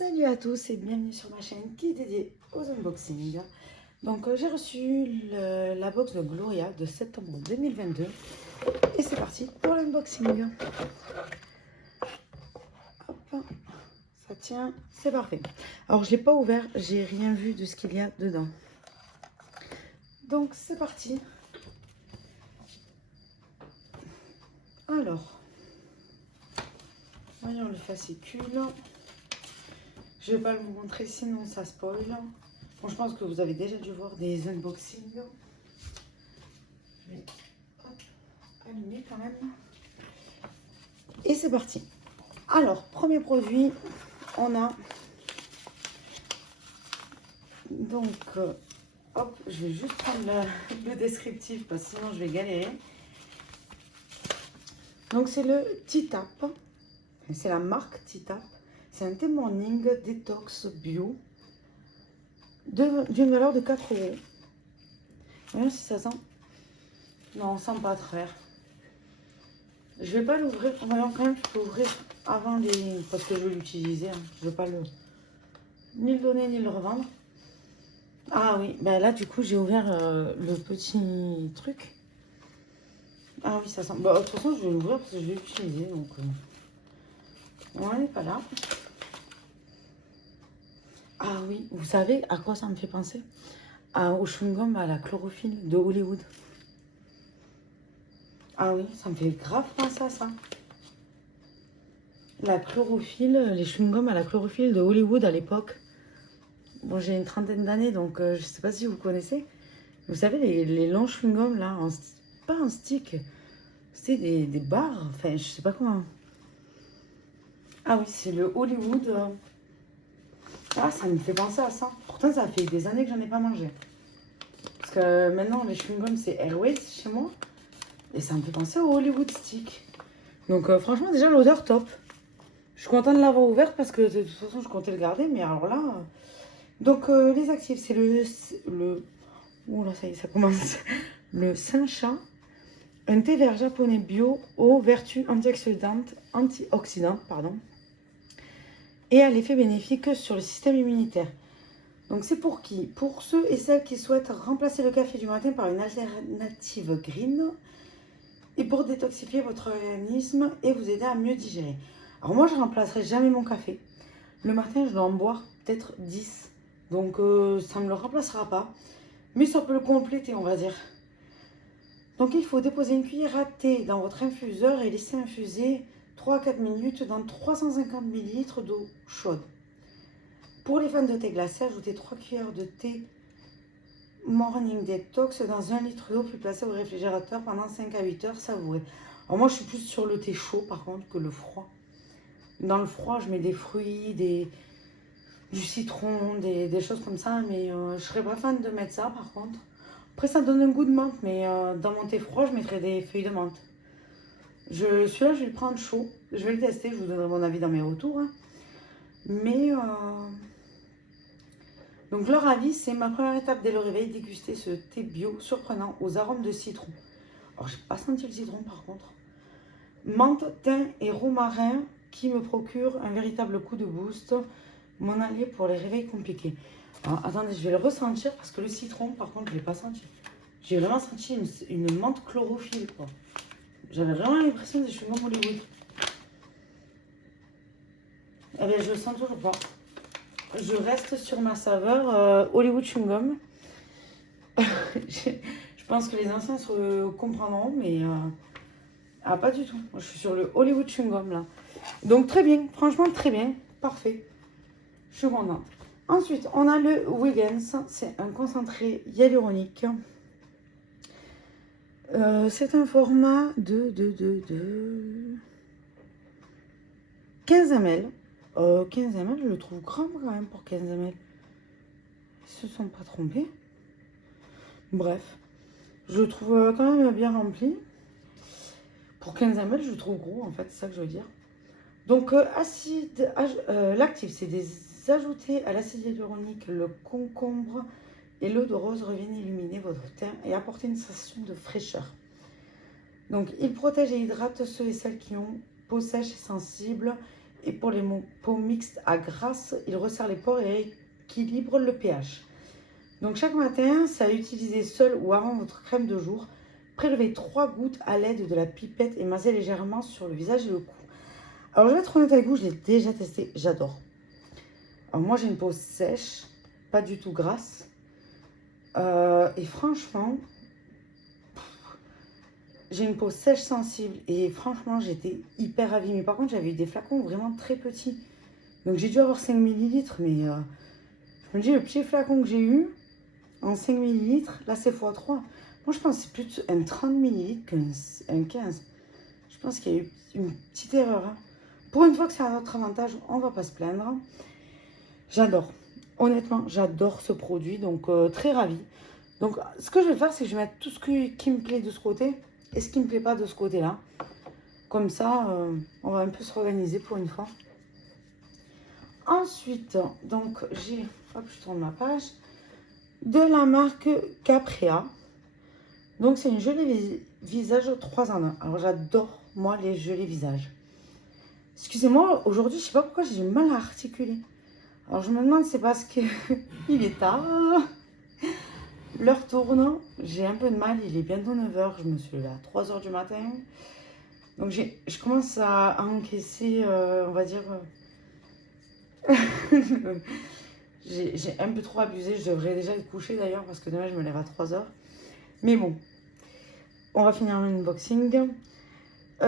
Salut à tous et bienvenue sur ma chaîne qui est dédiée aux unboxings. Donc j'ai reçu la box de Gloria de septembre 2022 et c'est parti pour l'unboxing. Hop, ça tient, c'est parfait. Alors je l'ai pas ouvert, j'ai rien vu de ce qu'il y a dedans. Donc c'est parti. Alors, voyons le fascicule. Je vais pas vous montrer sinon ça spoil. Bon, je pense que vous avez déjà dû voir des unboxings. Je vais allumer quand même. Et c'est parti. Alors, premier produit, on a donc, hop, je vais juste prendre le descriptif parce que sinon je vais galérer. Donc c'est le T-Tap, c'est la marque T-Tap. C'est un thé morning détox bio d'une valeur de 4 euros. Voyons si ça sent. Non, on sent pas très. Je vais pas l'ouvrir. Voyons quand même, je peux ouvrir avant les... Parce que je vais l'utiliser. Hein. Je vais pas ni le donner ni le revendre. Ah oui, ben là du coup j'ai ouvert le petit truc. Ah oui, ça sent. Bah, de toute façon, je vais l'ouvrir parce que je vais l'utiliser. Donc, on n'est pas là. Ah oui, vous savez à quoi ça me fait penser? Au chewing-gum à la chlorophylle de Hollywood. Ah oui, ça me fait grave penser à ça. La chlorophylle, les chewing-gums à la chlorophylle de Hollywood à l'époque. Bon, j'ai une trentaine d'années, donc je sais pas si vous connaissez. Vous savez, les longs chewing-gums là, pas en stick, c'était des barres, enfin, je sais pas comment. Ah oui, c'est le Hollywood. Ah, ça me fait penser à ça. Pourtant, ça fait des années que j'en ai pas mangé. Parce que maintenant, les chewing-gums, c'est Airways chez moi. Et ça me fait penser au Hollywood Stick. Donc, franchement, déjà, l'odeur top. Je suis contente de l'avoir ouvert parce que de toute façon, je comptais le garder. Mais alors là... Donc, les actifs, c'est le... Oh là, ça y est, ça commence. Le Sencha. Un thé vert japonais bio aux vertus antioxydantes, pardon. Et à l'effet bénéfique sur le système immunitaire. Donc c'est pour qui? Pour ceux et celles qui souhaitent remplacer le café du matin par une alternative green et pour détoxifier votre organisme et vous aider à mieux digérer. Alors moi je ne remplacerai jamais mon café. Le matin je dois en boire peut-être 10. Donc ça ne me le remplacera pas. Mais ça peut le compléter on va dire. Donc il faut déposer une cuillère à thé dans votre infuseur et laisser infuser 3 à 4 minutes dans 350 ml d'eau chaude. Pour les fans de thé glacé, ajoutez 3 cuillères de thé Morning Detox dans 1 litre d'eau puis placez au réfrigérateur pendant 5 à 8 heures, savourez. Alors moi je suis plus sur le thé chaud par contre que le froid. Dans le froid je mets des fruits, du citron, des choses comme ça, mais je serais pas fan de mettre ça par contre. Après ça donne un goût de menthe, mais dans mon thé froid je mettrais des feuilles de menthe. Celui-là je vais le prendre chaud, je vais le tester, je vous donnerai mon avis dans mes retours. Hein. Mais... Donc leur avis, c'est ma première étape dès le réveil, déguster ce thé bio surprenant aux arômes de citron. Alors j'ai pas senti le citron par contre. Menthe, thym et romarin qui me procure un véritable coup de boost. Mon allié pour les réveils compliqués. Alors, attendez, je vais le ressentir parce que le citron, par contre, je l'ai pas senti. J'ai vraiment senti une menthe chlorophylle quoi. J'avais vraiment l'impression que je suis comme Hollywood. Eh bien, je le sens toujours pas. Je reste sur ma saveur Hollywood Chewing Gum. Je pense que les anciens comprendront, mais pas du tout. Moi, je suis sur le Hollywood Chewing Gum là. Donc très bien, franchement très bien, parfait. Je suis contente. Ensuite, on a le Wiggins, c'est un concentré hyaluronique. C'est un format de 15 ml. 15 ml, je le trouve grand quand même pour 15 ml. Ils se sont pas trompés. Bref, je le trouve quand même bien rempli. Pour 15 ml, je le trouve gros en fait, c'est ça que je veux dire. Donc, l'actif, c'est des ajoutés à l'acide hyaluronique, le concombre et l'eau de rose reviennent illuminer votre teint et apporter une sensation de fraîcheur. Donc, il protège et hydrate ceux et celles qui ont peau sèche et sensible Et pour les peaux mixtes à grasse, il resserre les pores et équilibre le pH. Donc chaque matin, c'est à utiliser seul ou avant votre crème de jour. Prélevez 3 gouttes à l'aide de la pipette et masez légèrement sur le visage et le cou. Alors je vais être honnête avec vous, je l'ai déjà testé, j'adore. Alors moi j'ai une peau sèche, pas du tout grasse. Et franchement, j'ai une peau sèche sensible et franchement j'étais hyper ravie. Mais par contre j'avais eu des flacons vraiment très petits. Donc j'ai dû avoir 5 millilitres, mais je me dis le petit flacon que j'ai eu en 5 millilitres, là c'est x3. Moi je pense que c'est plus un 30 millilitres qu'un 15. Je pense qu'il y a eu une petite erreur. Hein. Pour une fois que c'est à notre avantage, on ne va pas se plaindre. J'adore. Honnêtement, j'adore ce produit, donc très ravie. Donc ce que je vais faire, c'est que je vais mettre tout ce qui me plaît de ce côté et ce qui ne me plaît pas de ce côté-là. Comme ça, on va un peu s'organiser pour une fois. Ensuite, donc j'ai, hop, je tourne ma page, de la marque Caprea. Donc c'est une gelée visage 3 en 1. Alors j'adore, moi, les gelées visage. Excusez-moi, aujourd'hui, je ne sais pas pourquoi j'ai du mal à articuler. Alors je me demande, c'est parce qu'il est tard. L'heure tourne, j'ai un peu de mal, il est bientôt 9 h, je me suis levée à 3 h du matin. Donc je commence à encaisser, on va dire... j'ai un peu trop abusé, je devrais déjà être couchée d'ailleurs parce que demain je me lève à 3 h. Mais bon, on va finir l'unboxing.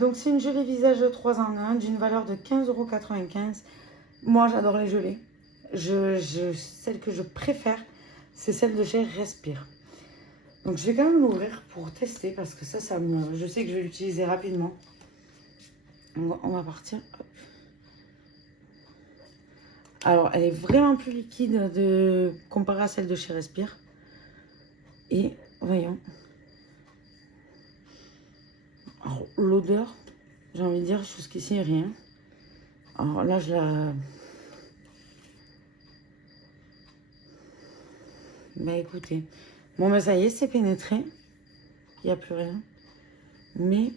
Donc c'est une gelée visage 3 en 1 d'une valeur de 15,95 €. Moi j'adore les gelées. Celle que je préfère, c'est celle de chez Respire. Donc je vais quand même l'ouvrir pour tester parce que je sais que je vais l'utiliser rapidement. On va partir. Alors elle est vraiment plus liquide comparée à celle de chez Respire. Et voyons. Alors l'odeur, j'ai envie de dire jusqu'ici rien. Alors là je la... Bah écoutez, bon bah ça y est, c'est pénétré. Il n'y a plus rien. Mais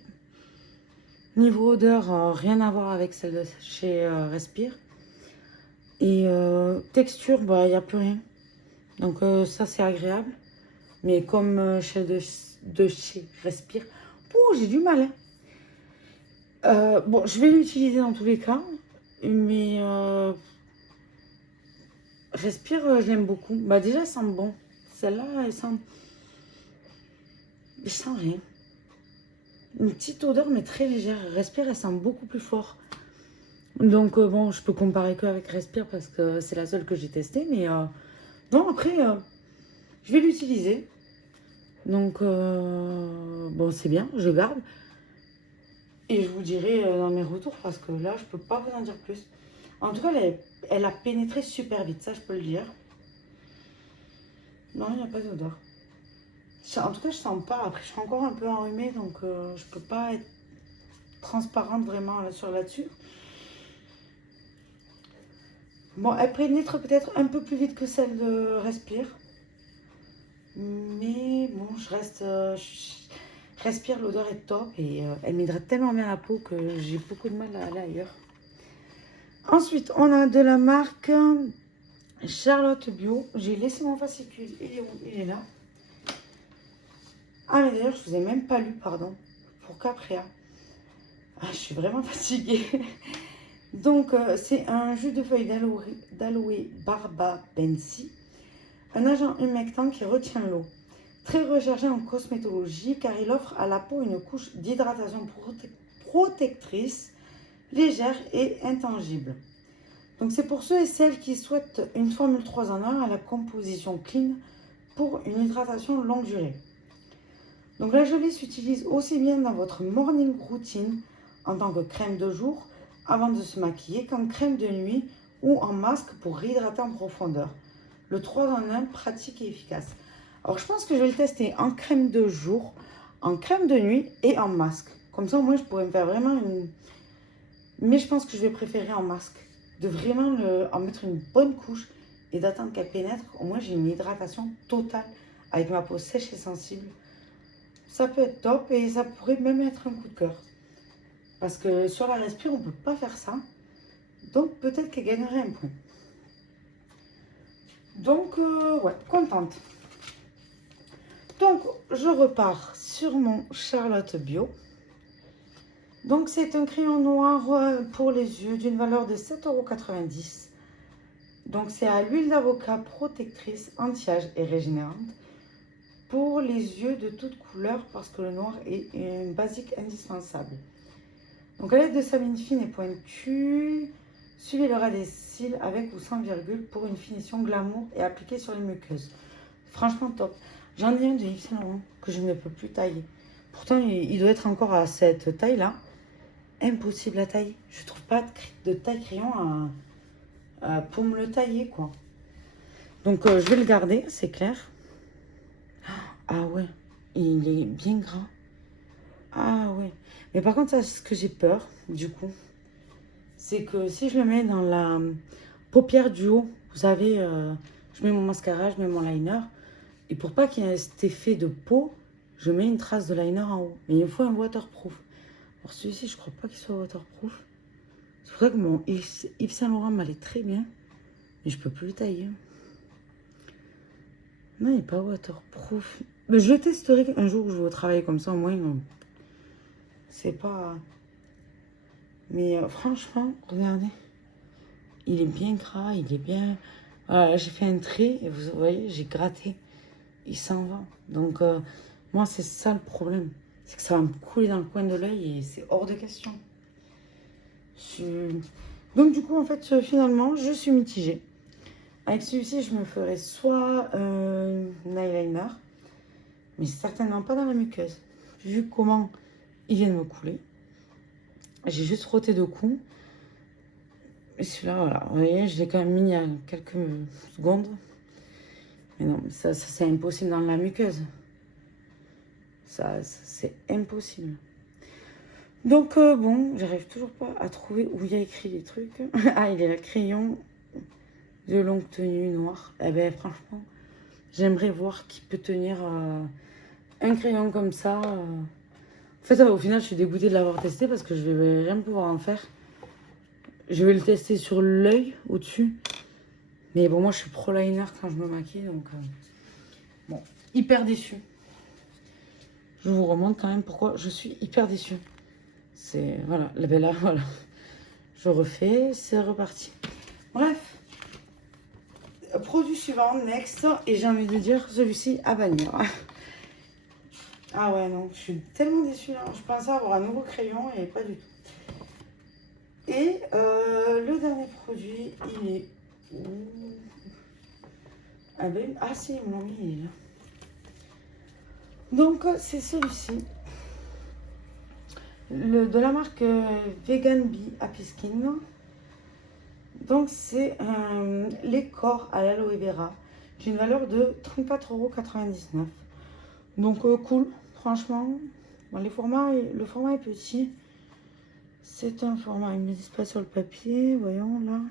niveau odeur, rien à voir avec celle de chez Respire. Et texture, bah il n'y a plus rien. Donc ça c'est agréable. Mais comme celle de chez Respire, j'ai du mal. Hein. Bon, je vais l'utiliser dans tous les cas. Mais Respire, je l'aime beaucoup. Bah déjà, elle sent bon. Celle-là, elle sent... Je sens rien. Une petite odeur, mais très légère. Respire, elle sent beaucoup plus fort. Donc, bon, je peux comparer qu'avec Respire parce que c'est la seule que j'ai testée. Mais non, après, je vais l'utiliser. Donc, bon, c'est bien, je garde. Et je vous dirai dans mes retours parce que là, je peux pas vous en dire plus. En tout cas, elle a pénétré super vite, ça, je peux le dire. Non, il n'y a pas d'odeur. En tout cas, je sens pas. Après, je suis encore un peu enrhumée, donc je peux pas être transparente vraiment là-dessus. Bon, elle pénètre peut-être un peu plus vite que celle de Respire. Mais bon, je reste... Respire, l'odeur est top et elle m'hydrate tellement bien la peau que j'ai beaucoup de mal à aller ailleurs. Ensuite, on a de la marque Charlotte Bio. J'ai laissé mon fascicule, il est là. Ah, mais d'ailleurs, je ne vous ai même pas lu, pardon, pour Caprea. Ah, je suis vraiment fatiguée. Donc, c'est un jus de feuilles d'aloe barbabensi, un agent humectant qui retient l'eau. Très recherché en cosmétologie car il offre à la peau une couche d'hydratation protectrice, légère et intangible. Donc, c'est pour ceux et celles qui souhaitent une formule 3 en 1 à la composition clean pour une hydratation longue durée. Donc la gelée s'utilise aussi bien dans votre morning routine en tant que crème de jour avant de se maquiller qu'en crème de nuit ou en masque pour réhydrater en profondeur. Le 3 en 1 pratique et efficace. Alors je pense que je vais le tester en crème de jour, en crème de nuit et en masque. Comme ça au moins je pourrais me faire vraiment une... Mais je pense que je vais préférer en masque. De vraiment en mettre une bonne couche et d'attendre qu'elle pénètre. Au moins j'ai une hydratation totale avec ma peau sèche et sensible. Ça peut être top et ça pourrait même être un coup de cœur. Parce que sur la Respire, on ne peut pas faire ça. Donc peut-être qu'elle gagnerait un point. Donc, ouais, contente. Donc, je repars sur mon Charlotte Bio. Donc, c'est un crayon noir pour les yeux d'une valeur de 7,90 €. Donc, c'est à l'huile d'avocat protectrice, anti-âge et régénérante pour les yeux de toutes couleurs parce que le noir est une basique indispensable. Donc, à l'aide de sa mine fine et pointue, suivez le ras des cils avec ou sans virgule pour une finition glamour et appliquée sur les muqueuses. Franchement, top. J'en ai un de Yves Saint Laurent que je ne peux plus tailler. Pourtant, il doit être encore à cette taille-là. Impossible à tailler. Je trouve pas de taille crayon pour me le tailler, quoi. Donc, je vais le garder, c'est clair. Ah ouais, il est bien gras. Ah ouais. Mais par contre, ça, c'est ce que j'ai peur, du coup. C'est que si je le mets dans la paupière du haut, vous savez, je mets mon mascara, je mets mon liner. Et pour pas qu'il y ait cet effet de peau, je mets une trace de liner en haut. Mais il me faut un waterproof. Alors celui-ci, je crois pas qu'il soit waterproof. C'est pour ça que mon Yves Saint Laurent m'allait très bien. Mais je peux plus le tailler. Non, il n'est pas waterproof. Mais je testerai un jour où je vais travailler comme ça, au moins. C'est pas... Mais franchement, regardez. Il est bien gras, il est bien... Voilà, j'ai fait un trait et vous voyez, j'ai gratté. Il s'en va. Donc, moi, c'est ça le problème. C'est que ça va me couler dans le coin de l'œil et c'est hors de question. Donc, du coup, en fait, finalement, je suis mitigée. Avec celui-ci, je me ferai soit un eyeliner, mais certainement pas dans la muqueuse. Vu comment il vient de me couler. J'ai juste frotté de coups. Et celui-là, voilà, vous voyez, je l'ai quand même mis il y a quelques secondes. Mais non, ça c'est impossible dans la muqueuse. Ça c'est impossible. Donc, bon, j'arrive toujours pas à trouver où il y a écrit les trucs. Ah, il est le crayon de longue tenue noir. Eh bien, franchement, j'aimerais voir qui peut tenir un crayon comme ça. En fait, au final, je suis dégoûtée de l'avoir testé parce que je vais rien pouvoir en faire. Je vais le tester sur l'œil au-dessus. Mais bon, moi, je suis pro liner quand je me maquille, donc... bon, hyper déçue. Je vous remontre quand même pourquoi je suis hyper déçue. C'est... Voilà, la belle là, voilà. Je refais, c'est reparti. Bref. Produit suivant, next. Et j'ai envie de dire, celui-ci à bannir. Ah ouais, non, je suis tellement déçue, là. Je pensais avoir un nouveau crayon et pas du tout. Et le dernier produit, il est où? Ah ben, ah si, ils me l'ont mis, il est là. Donc, c'est celui-ci. De la marque Vegan Bee Happy Skin. Donc, c'est les corps à l'aloe vera d'une valeur de 34,99 €. Donc, cool, franchement. Bon, le format est petit. C'est un format, ils ne le disent pas sur le papier, voyons là.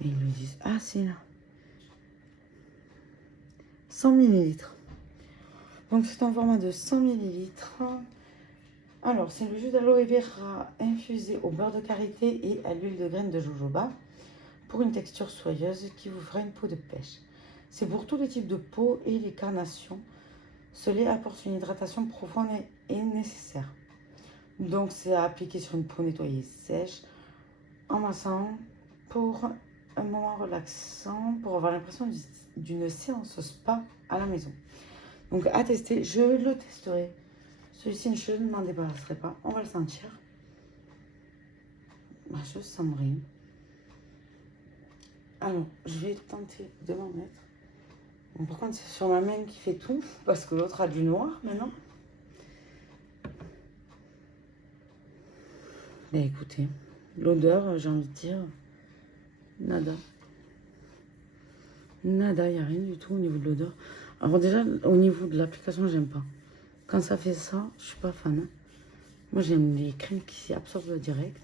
Mais ils le disent, ah c'est là. 100 ml. Donc c'est un format de 100 ml. Alors, c'est le jus d'aloe vera infusé au beurre de karité et à l'huile de graines de jojoba pour une texture soyeuse qui vous fera une peau de pêche. C'est pour tous les types de peau et les carnations. Ce lait apporte une hydratation profonde et nécessaire. Donc, c'est à appliquer sur une peau nettoyée sèche en massant pour un moment relaxant pour avoir l'impression d'une séance spa à la maison. Donc, à tester, je le testerai. Celui-ci, je ne m'en débarrasserai pas. On va le sentir. Bah, je sens rien. Alors, je vais tenter de m'en mettre. Bon, par contre, c'est sur ma main qui fait tout, parce que l'autre a du noir maintenant. Mais écoutez, l'odeur, j'ai envie de dire, nada. Nada, il n'y a rien du tout au niveau de l'odeur. Alors déjà, au niveau de l'application, j'aime pas. Quand ça fait ça, je suis pas fan. Hein. Moi, j'aime les crèmes qui s'y absorbent direct.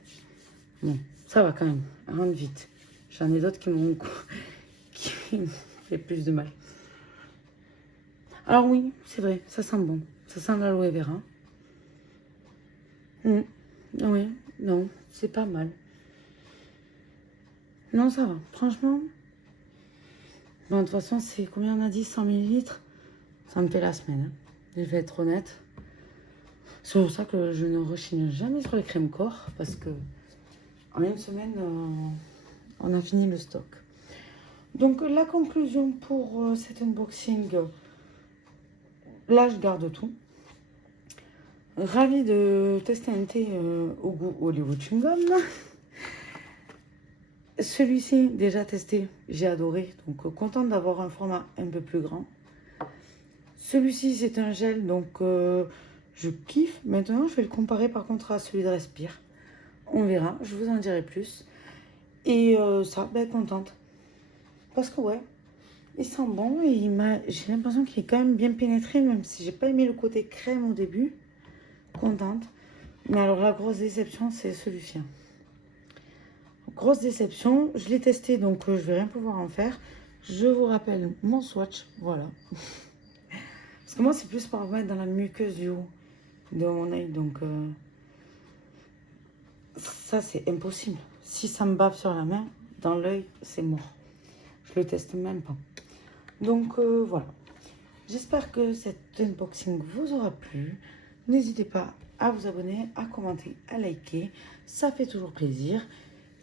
Bon, ça va quand même, rentre vite. J'en ai d'autres qui m'ont qui me fait plus de mal. Alors oui, c'est vrai, ça sent bon. Ça sent l'aloe vera. Oui, non, c'est pas mal. Non, ça va. Franchement, bon, de toute façon, c'est combien on a dit 100 millilitres. Ça me fait la semaine. Hein. Je vais être honnête. C'est pour ça que je ne rechigne jamais sur les crèmes corps. Parce que en une semaine, on a fini le stock. Donc, la conclusion pour cet unboxing, là, je garde tout. Ravie de tester un thé au goût Hollywood Chewing Gum. Celui-ci, déjà testé, j'ai adoré. Donc, contente d'avoir un format un peu plus grand. Celui-ci, c'est un gel, donc je kiffe. Maintenant, je vais le comparer par contre à celui de Respire. On verra, je vous en dirai plus. Et ça, ben, contente. Parce que ouais, il sent bon et j'ai l'impression qu'il est quand même bien pénétré, même si j'ai pas aimé le côté crème au début. Contente. Mais alors la grosse déception, c'est celui-ci. Grosse déception, je l'ai testé, donc je vais rien pouvoir en faire. Je vous rappelle mon swatch, voilà. Parce que moi, c'est plus pour mettre dans la muqueuse du haut de mon œil, donc ça, c'est impossible. Si ça me bave sur la main, dans l'œil, c'est mort. Je le teste même pas. Donc voilà. J'espère que cet unboxing vous aura plu. N'hésitez pas à vous abonner, à commenter, à liker. Ça fait toujours plaisir.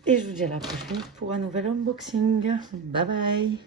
Et je vous dis à la prochaine pour un nouvel unboxing. Bye bye.